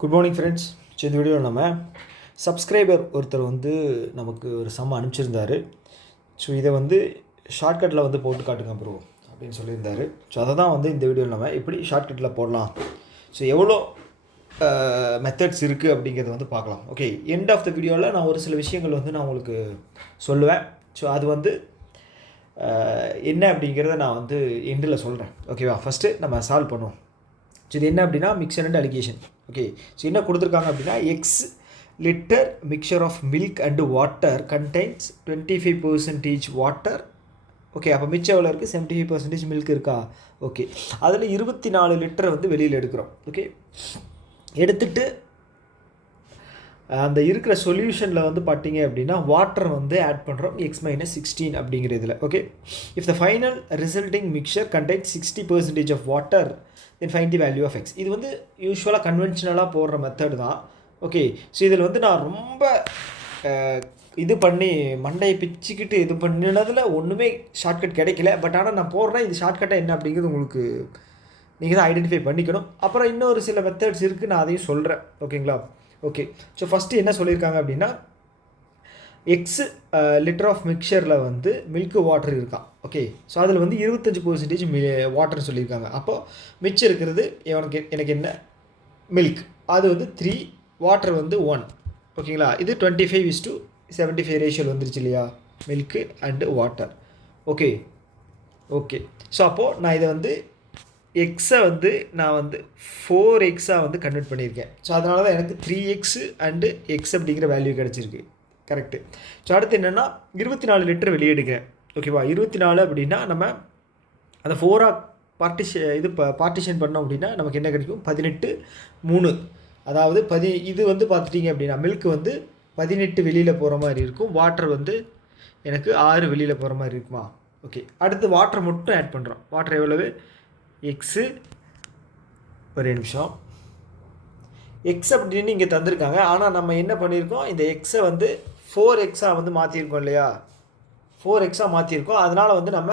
Good morning friends. இந்த வீடியோவில் நம்ம சப்ஸ்கிரைபர் ஒருத்தர் வந்து நமக்கு ஒரு அனுப்பிச்சிருந்தார். ஸோ இதை வந்து ஷார்ட்கட்டில் வந்து போட்டு காட்டுங்க ப்ரோ அப்படின்னு சொல்லியிருந்தார். ஸோ அதை தான் வந்து இந்த வீடியோவில் நம்ம எப்படி ஷார்ட்கட்டில் போடலாம், ஸோ எவ்வளோ மெத்தட்ஸ் இருக்குது அப்படிங்கிறத வந்து பார்க்கலாம். ஓகே, எண்ட் ஆஃப் த வீடியோவில் நான் ஒரு சில விஷயங்கள் வந்து நான் உங்களுக்கு சொல்லுவேன். ஸோ அது வந்து என்ன அப்படிங்கிறத நான் வந்து எண்டில் சொல்கிறேன். ஓகேவா? ஃபஸ்ட்டு நம்ம சால்வ் பண்ணுவோம். ஸோ இது என்ன அப்படின்னா mixture and alligation. Okay, so என்ன கொடுத்துருக்காங்க அப்படின்னா X litre mixture of milk and water contains 25% water. Okay, அப்போ மிச்சம் எவ்வளோ இருக்குது? 75% மில்க் இருக்கா? ஓகே, அதில் 24 லிட்டரை வந்து வெளியில் எடுக்கிறோம். ஓகே, எடுத்துகிட்டு அந்த இருக்கிற சொல்யூஷனில் வந்து பார்த்தீங்க அப்படின்னா வாட்டர் வந்து ஆட் பண்ணுறோம் x-16 அப்படிங்கிற இதில். Okay, if the final resulting mixture contains 60% of water then find the value of X. இது வந்து யூஸ்வலாக கன்வென்ஷனலாக போடுற மெத்தட் தான். ஓகே, ஸோ இதில் வந்து நான் ரொம்ப இது பண்ணி மண்டையை பிச்சுக்கிட்டு இது பண்ணினதில் ஒன்றுமே ஷார்ட்கட் கிடைக்கல. பட் ஆனால் நான் போடுறேன், இது ஷார்ட்கட்டாக என்ன அப்படிங்கிறது உங்களுக்கு நீங்கள் தான் ஐடென்டிஃபை பண்ணிக்கணும். அப்புறம் இன்னொரு சில மெத்தட்ஸ் இருக்குது, நான் அதையும் சொல்கிறேன். ஓகேங்களா? ஓகே, ஸோ ஃபஸ்ட்டு என்ன சொல்லியிருக்காங்க அப்படின்னா எக்ஸ் லிட்டர் ஆஃப் மிக்சரில் வந்து மில்க் வாட்டர் இருக்கான். ஓகே, ஸோ அதில் வந்து 25% வாட்டர்னு சொல்லியிருக்காங்க. அப்போது மிச்சம் இருக்கிறது எனக்கு என்ன மில்க், அது வந்து 3, வாட்டர் வந்து 1. ஓகேங்களா? இது 25:75 ரேஷியோவில் வந்துருச்சு இல்லையா, milk and water. Okay okay so அப்போது நான் இதை வந்து எக்ஸை வந்து நான் வந்து 4x வந்து கன்வெர்ட் பண்ணியிருக்கேன். ஸோ அதனால தான் எனக்கு 3x அண்டு எக்ஸ் அப்படிங்கிற வேல்யூ கிடச்சிருக்கு. கரெக்டு. ஸோ அடுத்து என்னென்னா 24 லிட்டர் வெளியே எடுக்கிறேன். ஓகேவா? 24 அப்படின்னா நம்ம அந்த 4 பார்ட்டிஷன் பண்ணோம் அப்படின்னா நமக்கு என்ன கிடைக்கும்? 18/3. அதாவது இது வந்து பார்த்துட்டிங்க அப்படின்னா மில்க் வந்து 18 வெளியில் போகிற மாதிரி இருக்கும், வாட்டர் வந்து எனக்கு 6 வெளியில் போகிற மாதிரி இருக்குமா? ஓகே, அடுத்து வாட்டர் மட்டும் ஆட் பண்ணுறோம். வாட்டர் எவ்வளவு? எக்ஸு, ஒரு நிமிஷம், எக்ஸ் அப்படின்னு இங்கே தந்திருக்காங்க. ஆனால் நம்ம என்ன பண்ணியிருக்கோம், இந்த எக்ஸை வந்து 4x வந்து மாற்றிருக்கோம் இல்லையா, 4x மாற்றிருக்கோம். அதனால் வந்து நம்ம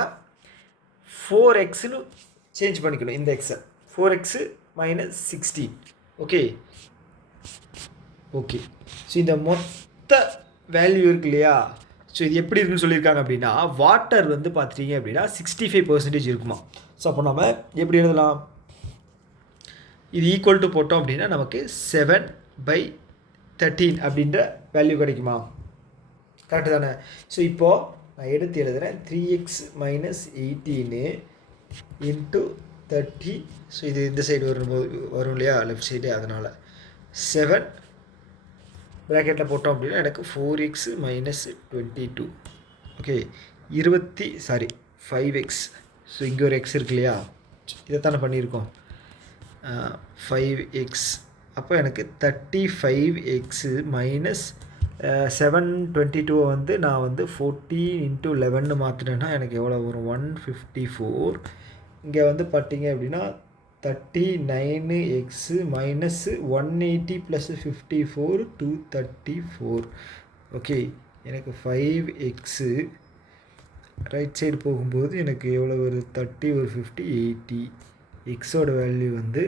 4xன்னு சேஞ்ச் பண்ணிக்கணும் இந்த எக்ஸை. 4x - 16. ஓகே ஓகே ஸோ இந்த மொத்த வேல்யூ இருக்கு இல்லையா, ஸோ இது எப்படி இருக்குன்னு சொல்லியிருக்காங்க அப்படின்னா வாட்டர் வந்து பார்த்துட்டிங்க அப்படின்னா 65% இருக்குமா. ஸோ அப்போ நம்ம எப்படி எழுதலாம்? இது ஈக்குவல் டு போட்டோம் அப்படின்னா நமக்கு 7/13 அப்படின்ற வேல்யூ கிடைக்குமா? கரெக்டு தானே? ஸோ இப்போது நான் எடுத்து எழுதுகிறேன் 3x - 18 × 30. ஸோ இது இந்த சைடு வரும் இல்லையா, லெஃப்ட் சைடு, அதனால் 7 ப்ராக்கெட்டில் போட்டோம் அப்படின்னா எனக்கு 4x - 22. Okay, 5x. ஸோ இங்கே ஒரு எக்ஸ் இருக்கு இல்லையா, இதைத்தானே பண்ணியிருக்கோம், 5x. அப்போ எனக்கு 35x - 722 வந்து நான் வந்து 14 × 11 மாற்றினேன்னா எனக்கு எவ்வளோ வரும்? 154. இங்கே வந்து பார்த்தீங்க அப்படின்னா 39x - 180 + 54 234. ஓகே, எனக்கு 5x ரைட் சைடு போகும்போது எனக்கு எவ்வளோ ஒரு 30, ஒரு 50, 80. எக்ஸோட வேல்யூ வந்து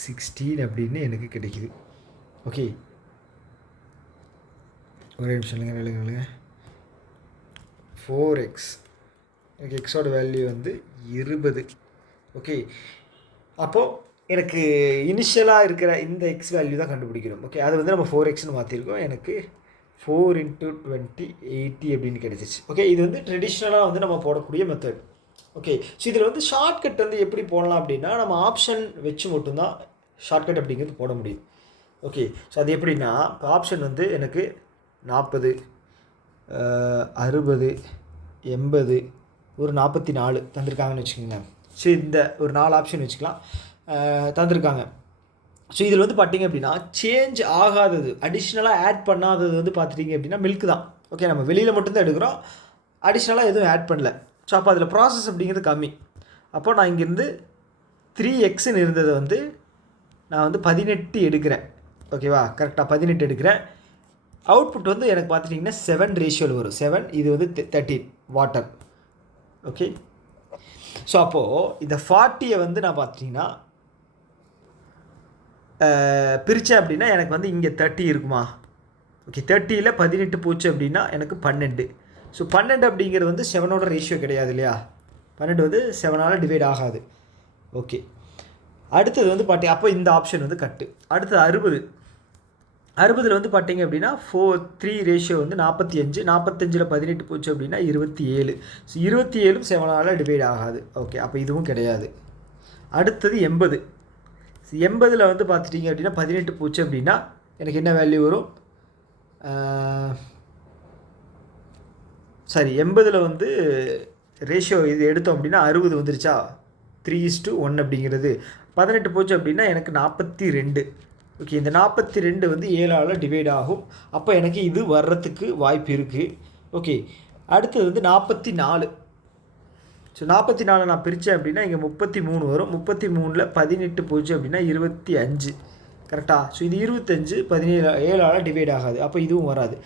16 அப்படின்னு எனக்கு கிடைக்குது. ஓகே, ஒரே நிமிஷம் இல்லைங்க, 4x. ஓகே, எக்ஸோட வேல்யூ வந்து 20. ஓகே, அப்போது எனக்கு இனிஷியலாக இருக்கிற இந்த எக்ஸ் வேல்யூ தான் கண்டுபிடிக்கணும். ஓகே, அது வந்து நம்ம 4xன்னு மாற்றிருக்கோம். எனக்கு 4 × 20 80 அப்படின்னு கிடைச்சிச்சு. ஓகே, இது வந்து ட்ரெடிஷ்னலாக வந்து நம்ம போடக்கூடிய மெத்தட். ஓகே, ஸோ இதில் வந்து ஷார்ட்கட் வந்து எப்படி போடலாம் அப்படின்னா நம்ம ஆப்ஷன் வச்சு மட்டும்தான் ஷார்ட்கட் அப்படிங்கிறது போட முடியும். ஓகே, ஸோ அது எப்படின்னா இப்போ ஆப்ஷன் வந்து எனக்கு 40, 60, 80, ஒரு 44 தந்திருக்காங்கன்னு வச்சுக்கோங்க. ஸோ இந்த ஒரு 4 ஆப்ஷன் வச்சுக்கலாம், தந்திருக்காங்க. ஸோ இதில் வந்து பார்த்திங்க அப்படின்னா சேஞ்ச் ஆகாதது, அடிஷ்னலாக ஆட் பண்ணாதது வந்து பார்த்துட்டிங்க அப்படின்னா மில்க் தான். ஓகே, நம்ம வெளியில் மட்டும்தான் எடுக்கிறோம், அடிஷ்னலாக எதுவும் ஆட் பண்ணல. ஸோ அப்போ அதில் ப்ராசஸ் அப்படிங்கிறது கம்மி. அப்போ நான் இங்கேருந்து 3xன்னு இருந்ததை வந்து நான் வந்து 18 எடுக்கிறேன். ஓகேவா? கரெக்டாக 18 எடுக்கிறேன். அவுட்புட் வந்து எனக்கு பார்த்துட்டிங்கன்னா 7 ரேஷியோவில் வரும். 7, இது வந்து 13 வாட்டர். ஓகே, ஸோ அப்போது இந்த 40 வந்து நான் பார்த்துட்டிங்கன்னா பிரித்தேன் அப்படின்னா எனக்கு வந்து இங்கே 30 இருக்குமா? ஓகே, 30ல் 18 போச்சு அப்படின்னா எனக்கு 12. ஸோ 12 அப்படிங்கிறது வந்து 7ஓட ரேஷியோ கிடையாது இல்லையா? 12 வந்து 7ஆல் டிவைட் ஆகாது. ஓகே, அடுத்தது வந்து அப்போ இந்த ஆப்ஷன் வந்து கட்டு. அடுத்தது 60 வந்து பார்த்தீங்க அப்படின்னா 4:3 ரேஷியோ வந்து 45. 45ல் 18 போச்சு அப்படின்னா 27. ஸோ 27ம் 7ஆல் டிவைட் ஆகாது. ஓகே, அப்போ இதுவும் கிடையாது. அடுத்தது 80. 80ல் வந்து பார்த்துட்டிங்க அப்படின்னா 18 போச்சு அப்படின்னா எனக்கு என்ன வேல்யூ வரும்? 80ல் வந்து ரேஷியோ இது எடுத்தோம் அப்படின்னா 60 வந்துருச்சா? 3:1 அப்படிங்கிறது. 18 போச்சு அப்படின்னா எனக்கு 42. ஓகே, இந்த 42 வந்து 7ஆல் டிவைட் ஆகும். அப்போ எனக்கு இது வர்றதுக்கு வாய்ப்பு இருக்குது. ஓகே, அடுத்தது வந்து 44. ஸோ 44 நான் பிரித்தேன் அப்படின்னா இங்கே 33 வரும். 33ல் 18 போச்சு அப்படின்னா 25. கரெக்டாக? ஸோ இது 25 7ஆல் டிவைட் ஆகாது. அப்போ இதுவும் வராது.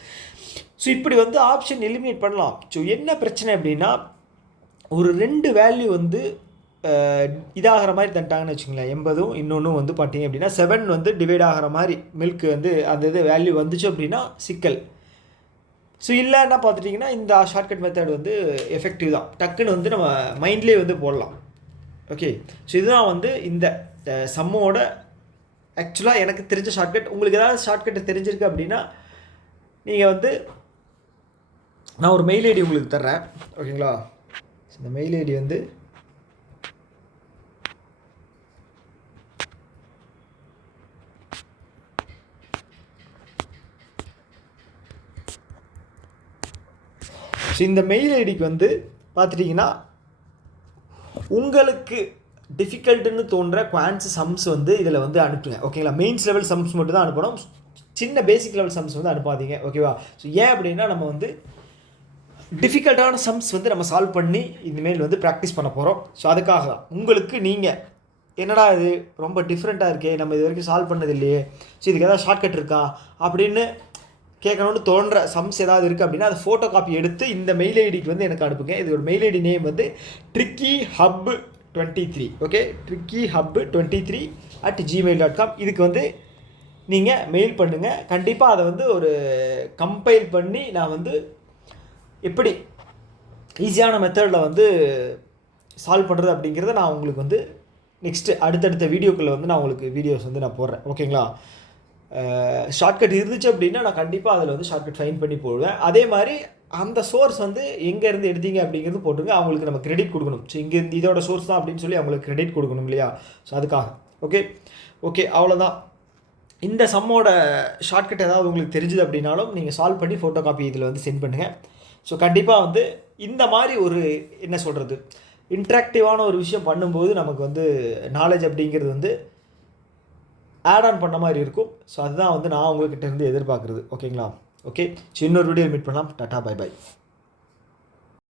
ஸோ இப்படி வந்து ஆப்ஷன் எலிமினேட் பண்ணலாம். ஸோ என்ன பிரச்சனை அப்படின்னா, ஒரு 2 வேல்யூ வந்து இதாகிற மாதிரி தந்துட்டாங்கன்னு வச்சுங்களேன். 80ம் இன்னொன்றும் வந்து பார்த்தீங்க அப்படின்னா 7 வந்து டிவைட் ஆகிற மாதிரி மில்க் வந்து அந்த இது வேல்யூ வந்துச்சு அப்படின்னா சிக்கல். ஸோ இல்லைன்னா பார்த்துட்டிங்கன்னா இந்த ஷார்ட்கட் மெத்தட் வந்து எஃபெக்டிவ் தான். டக்குன்னு வந்து நம்ம மைண்ட்லேயே வந்து போடலாம். ஓகே, ஸோ இதுதான் வந்து இந்த சம்மோட ஆக்சுவலாக எனக்கு தெரிஞ்ச ஷார்ட்கட். உங்களுக்கு ஏதாவது ஷார்ட்கட் தெரிஞ்சிருக்கு அப்படின்னா நீங்கள் வந்து நான் ஒரு மெயில் ஐடி உங்களுக்கு தர்றேன். ஓகேங்களா? இந்த மெயில் ஐடி வந்து இந்த மெயில் ஐடிக்கு வந்து பார்த்துட்டிங்கன்னா உங்களுக்கு டிஃபிகல்ட்டுன்னு தோன்ற குவான்ஸ் சம்ஸ் வந்து இதில் வந்து அனுப்புங்க. ஓகேங்களா? மெயின்ஸ் லெவல் சம்ஸ் மட்டும் தான் அனுப்பணும். சின்ன பேசிக் லெவல் சம்ஸ் வந்து அனுப்பாதீங்க. ஓகேவா? ஸோ ஏன் அப்படின்னா நம்ம வந்து டிஃபிகல்ட்டான சம்ஸ் வந்து நம்ம சால்வ் பண்ணி இனிமேல் வந்து ப்ராக்டிஸ் பண்ண போகிறோம். ஸோ அதுக்காக தான் உங்களுக்கு நீங்கள் என்னடா இது ரொம்ப டிஃப்ரெண்ட்டாக இருக்கே, நம்ம இது வரைக்கும் சால்வ் பண்ணது இல்லையே, ஸோ இதுக்கு ஏதாவது ஷார்ட்கட் இருக்கா அப்படின்னு கேட்கணும்னு தோன்ற சம்ஸ் ஏதாவது இருக்குது அப்படின்னா அதை ஃபோட்டோ காப்பி எடுத்து இந்த மெயில் ஐடிக்கு வந்து எனக்கு அனுப்புங்க. இது ஒரு மெயில் ஐடி நேம் வந்து trickyhub23. Okay, trickyhub23@gmail.com. இதுக்கு வந்து நீங்கள் மெயில் பண்ணுங்கள். கண்டிப்பாக அதை வந்து ஒரு கம்பைல் பண்ணி நான் வந்து எப்படி ஈஸியான மெத்தடில் வந்து சால்வ் பண்ணுறது அப்படிங்கிறத நான் உங்களுக்கு வந்து நெக்ஸ்ட்டு அடுத்தடுத்த வீடியோக்களில் வந்து நான் உங்களுக்கு வீடியோஸ் வந்து நான் போடுறேன். ஓகேங்களா? ஷார்ட்கட் இருந்துச்சு அப்படின்னா நான் கண்டிப்பாக அதில் வந்து ஷார்ட்கட் ஃபைன் பண்ணி போடுவேன். அதே மாதிரி அந்த சோர்ஸ் வந்து எங்கேருந்து எடுத்தீங்க அப்படிங்கிறது போட்டுங்க. அவங்களுக்கு நம்ம கிரெடிட் கொடுக்கணும். ஸோ இங்கே இதோட சோர்ஸ் தான் அப்படின்னு சொல்லி அவங்களுக்கு கிரெடிட் கொடுக்கணும் இல்லையா? ஸோ அதுக்காக ஓகே அவ்வளோதான். இந்த சம்மோட ஷார்ட்கட் ஏதாவது உங்களுக்கு தெரிஞ்சுது அப்படின்னாலும் நீங்கள் சால்வ் பண்ணி ஃபோட்டோ காப்பி இதில் வந்து சென்ட் பண்ணுங்கள். ஸோ கண்டிப்பாக வந்து இந்த மாதிரி ஒரு என்ன சொல்கிறது இன்ட்ராக்டிவான ஒரு விஷயம் பண்ணும்போது நமக்கு வந்து நாலேஜ் அப்படிங்கிறது வந்து ஆட் ஆன் பண்ண மாதிரி இருக்கும். ஸோ அதுதான் வந்து நான் உங்கள்கிட்ட இருந்து எதிர்பார்க்குறது. ஓகேங்களா? ஓகே, ஸோ இன்னொரு வீடியோ மீட் பண்ணலாம். Tata, by.